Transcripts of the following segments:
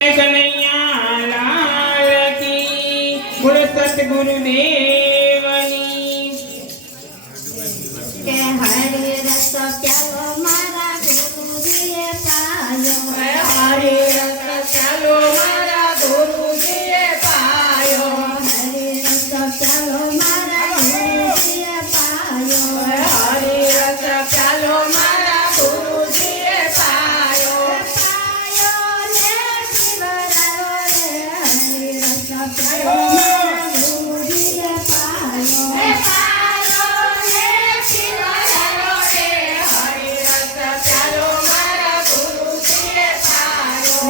કનૈયા લાલ કી બોલ સતગુરુદેવની કે હરિ રસ પ્યાલો મારા ગુરુજીએ પાયો હરિ રસ પ્યાલો મારા ગુરુજીએ પાયો હરિ રસ પ્યાલો મારા ગુરુજીએ પાયો હરિ રસ પ્યાલો મારા ગુરુજીએ પાયો પાયો ને પીવડાવો રે હરિ રસ પ્યાલો મારા ગુરુજીએ પાયો પાયો ને પીવડાવો રે હરિ રસ પ્યાલો મારા ગુરુજીએ પાયો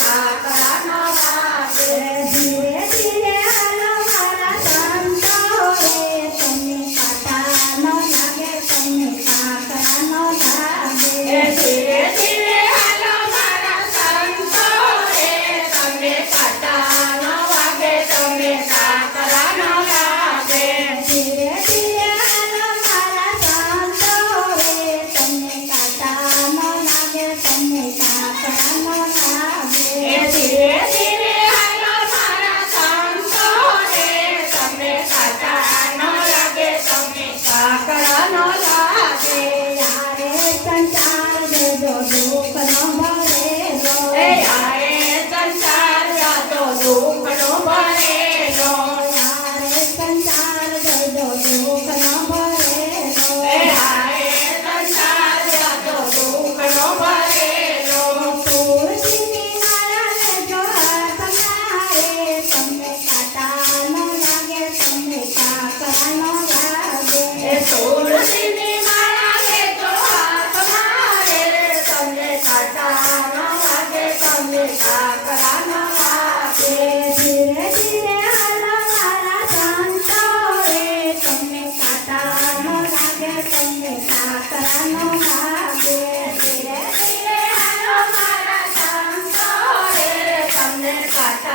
કાકરાનો લાગે. ધીરે ધીરે હાલો મારા સંતો રે તમને કાંટા ન લાગે તમને કાકરા ન લાગે. ધીરે ધીરે હાલો મારા સંતો રે તમને કાંટા ન વાગે તમને કાકરા ન લાગે. ધીરે ધીરે હાલો મારા સંતો રે તમને કાંટા ન લાગે તમને કાકરા ન લાગે. ધીરે ધીરે હાલો મારા સંતો રે તમને કાંટા ન લાગે તમને કાકરા ન લાગે. યારે સંસાર દેજો દુઃખ ન ભરેલો. યારે સંસાર જાતો દુઃખનો ભરેલો. યારે સંસાર દેજો દુઃખ ન ભરેલો. યારે સંસાર જાતો દુઃખનો ભરેલો. તુલસીની માળા લેજો હાથમાં રે તમને કાંટા ન લાગે તમને કાકરા ન લાગે. તુલસીની માળા લેજો હાથમાં રે તમને કાંટા ન લાગે તમને કાકરા ન લાગે. ધીરે ધીરે હાલો મારા સંતો રે તમને કાંટા ન લાગે તમને કાકરા ન લાગે. ધીરે ધીરે હાલો મારા સંતો રે તમને કાંટા